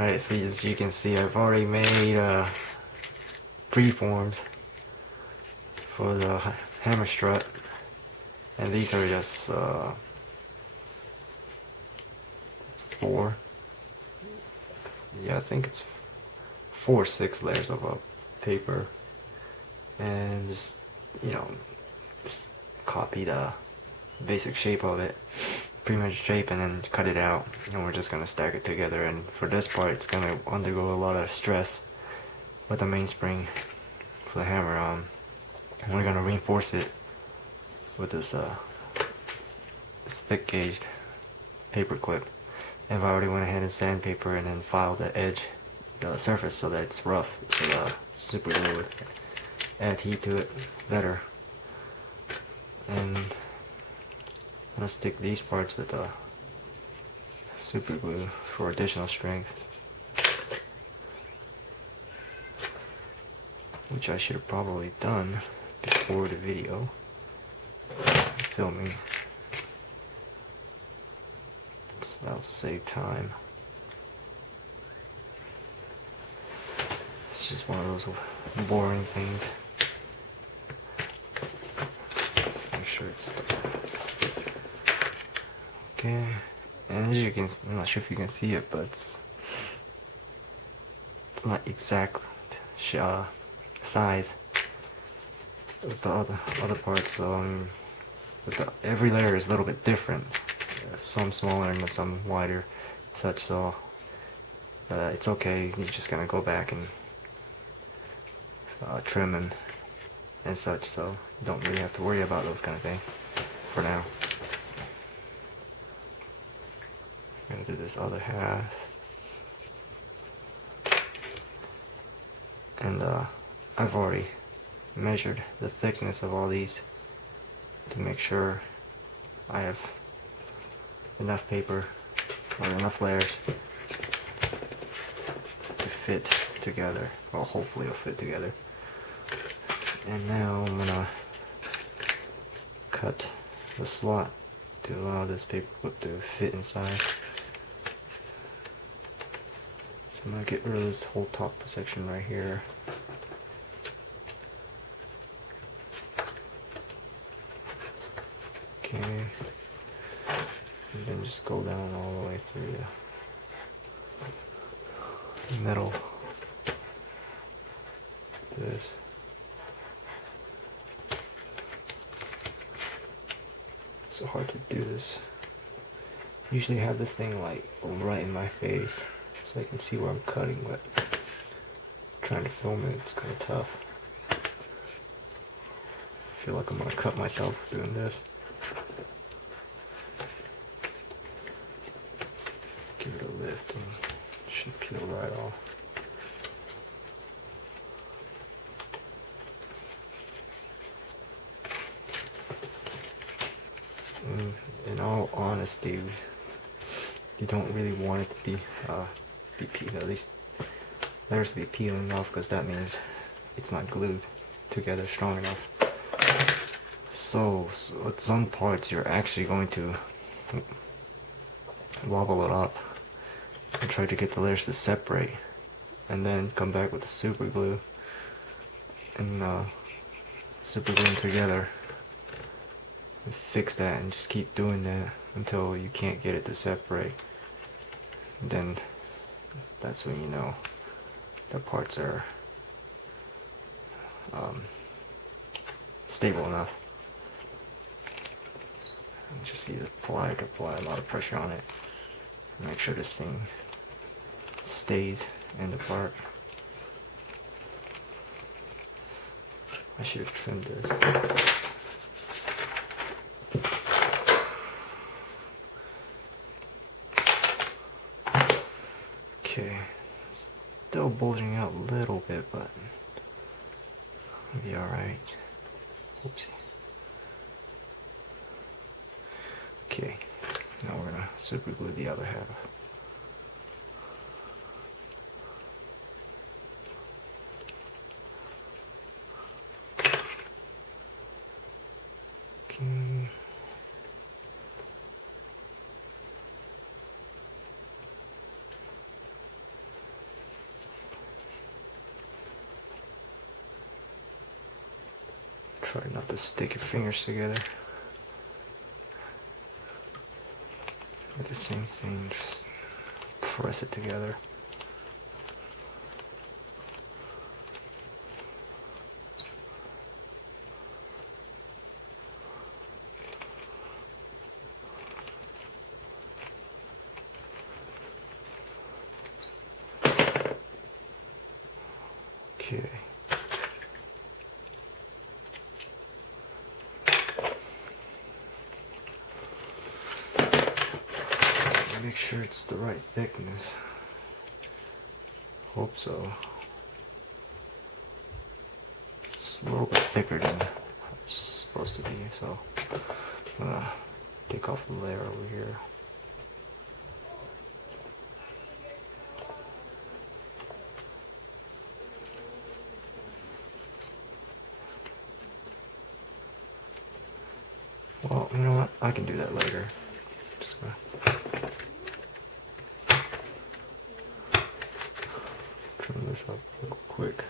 Alright, see, as you can see, I've already made preforms for the hammer strut, and these are just 4. Yeah, I think it's 4 6 layers of paper, and just, you know, just copy the basic shape of it, pretty much shape, and then cut it out, and we're just gonna stack it together. And for this part, it's gonna undergo a lot of stress with the mainspring for the hammer. And we're gonna reinforce it with this thick gauged paper clip. And I already went ahead and sandpaper and then filed the edge, the surface, so that it's rough, so the super glue would add heat to it better. And I'm gonna stick these parts with the super glue for additional strength, which I should have probably done before the video filming. So that'll save time. It's just one of those boring things. Let's make sure it's stuck. Okay, and as you can, I'm not sure if you can see it, but it's not exact size with the other parts. So every layer is a little bit different. Some smaller and some wider, such. So it's okay. You're just gonna go back and trim and such. So you don't really have to worry about those kind of things for now. I'm gonna do this other half, and I've already measured the thickness of all these to make sure I have enough paper or enough layers to fit together. Well, hopefully it'll fit together. And now I'm gonna cut the slot to allow this paper clip to fit inside. So I'm gonna get rid of this whole top section right here. Okay. And then just go down all the way through the middle. This. It's so hard to do this. Usually I have this thing like right in my face so I can see where I'm cutting, but trying to film it, it's kind of tough. I feel like I'm gonna cut myself doing this. Give it a lift and it should peel right off. In all honesty, you don't really want it to be peeled, at least layers to be peeling off, because that means it's not glued together strong enough. So with some parts you're actually going to wobble it up and try to get the layers to separate, and then come back with the super glue and super glue them together and fix that, and just keep doing that until you can't get it to separate. And then that's when you know the parts are stable enough. And just use a plier to apply a lot of pressure on it. Make sure this thing stays in the part. I should have trimmed this. Okay, still bulging out a little bit, but it'll be alright. Oopsie. Okay, now we're gonna super glue the other half. Okay. Try not to stick your fingers together. Do the same thing, just press it together. Okay. Make sure it's the right thickness. Hope so. It's a little bit thicker than it's supposed to be, so I'm gonna take off the layer over here. Well, you know what? I can do that later. Just gonna trim this up real quick.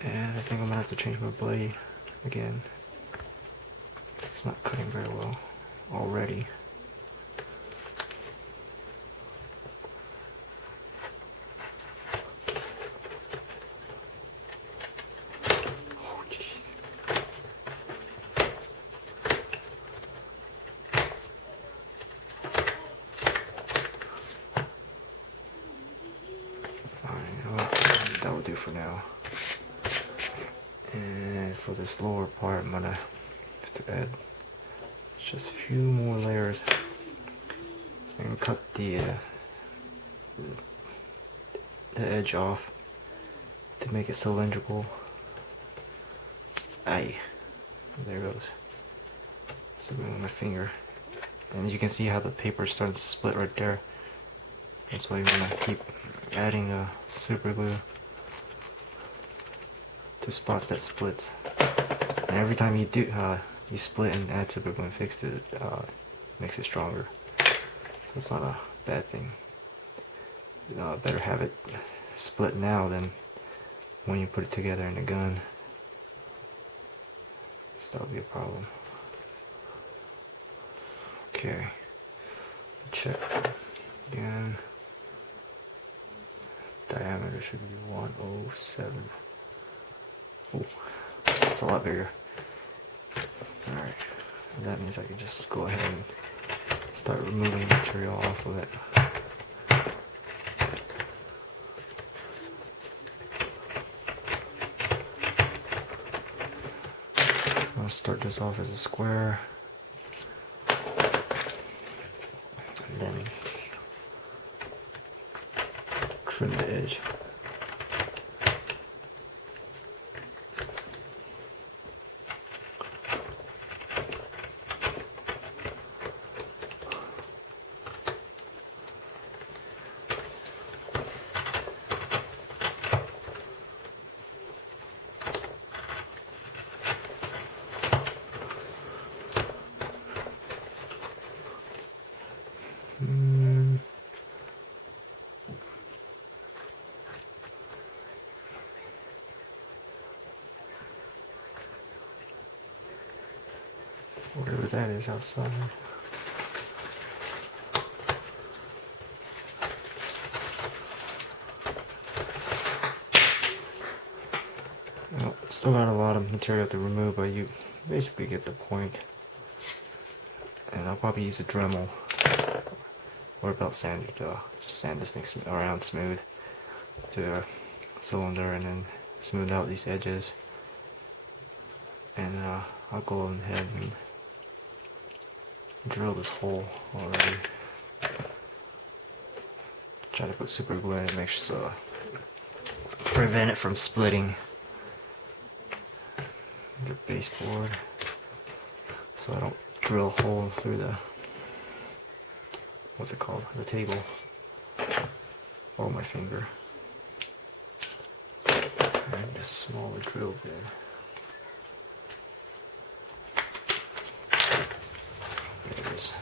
And I think I'm gonna have to change my blade again. It's not cutting very well already. That will do for now. And for this lower part, I'm gonna have to add just a few more layers and cut the edge off to make it cylindrical. Aye, there it goes. So with my finger, and you can see how the paper is starting to split right there. That's why you want to keep adding super glue to spots that splits. And every time you do, you split and add super glue and fix it, makes it stronger. So it's not a bad thing. Better have it split now than when you put it together in the gun. So that'll be a problem. Okay. Check again. Diameter should be 107. Oh, that's a lot bigger. Alright, that means I can just go ahead and start removing material off of it. I'll start this off as a square, and then just trim the edge. Whatever that is outside. Well, still got a lot of material to remove, but you basically get the point. And I'll probably use a Dremel or a belt sander to just sand this thing around smooth to a cylinder and then smooth out these edges. And I'll go ahead and drill this hole already. Try to put super glue in it, make sure so prevent it from splitting the baseboard, so I don't drill a hole through the, what's it called, the table or my finger. And a smaller drill bit. There it is.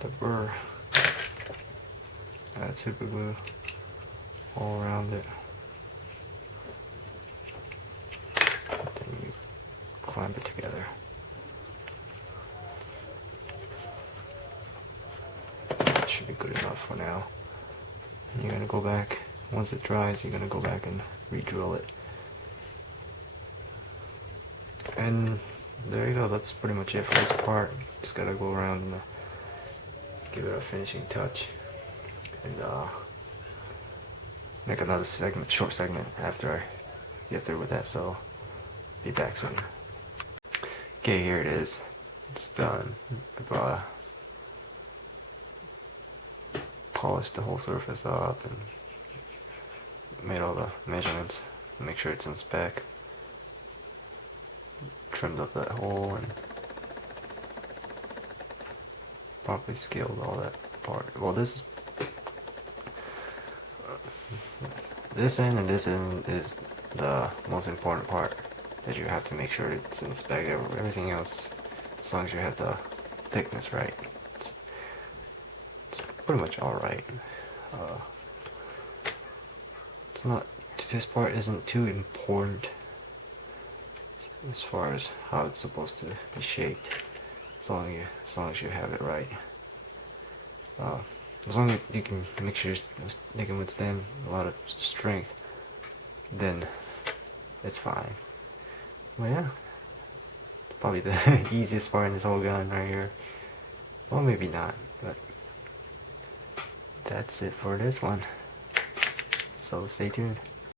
the burr, add super glue all around it. Then you clamp it together. That should be good enough for now. And you're gonna go back, once it dries, you're gonna go back and re-drill it. And there you go, that's pretty much it for this part. Just gotta go around and give it a finishing touch. And make another segment, short segment after I get through with that, so be back soon. Okay, here it is. It's done. I've polished the whole surface up and made all the measurements, make sure it's in spec. Trimmed up that hole and properly scaled all that part. Well, this end and this end is the most important part that you have to make sure it's in spec. Everything else, as long as you have the thickness right, it's pretty much all right. It's not. This part isn't too important as far as how it's supposed to be shaped, as long as you have it right. As long as you can make sure they can withstand a lot of strength, then it's fine. Well, yeah, probably the easiest part in this whole gun right here. Well, maybe not, but that's it for this one. So stay tuned.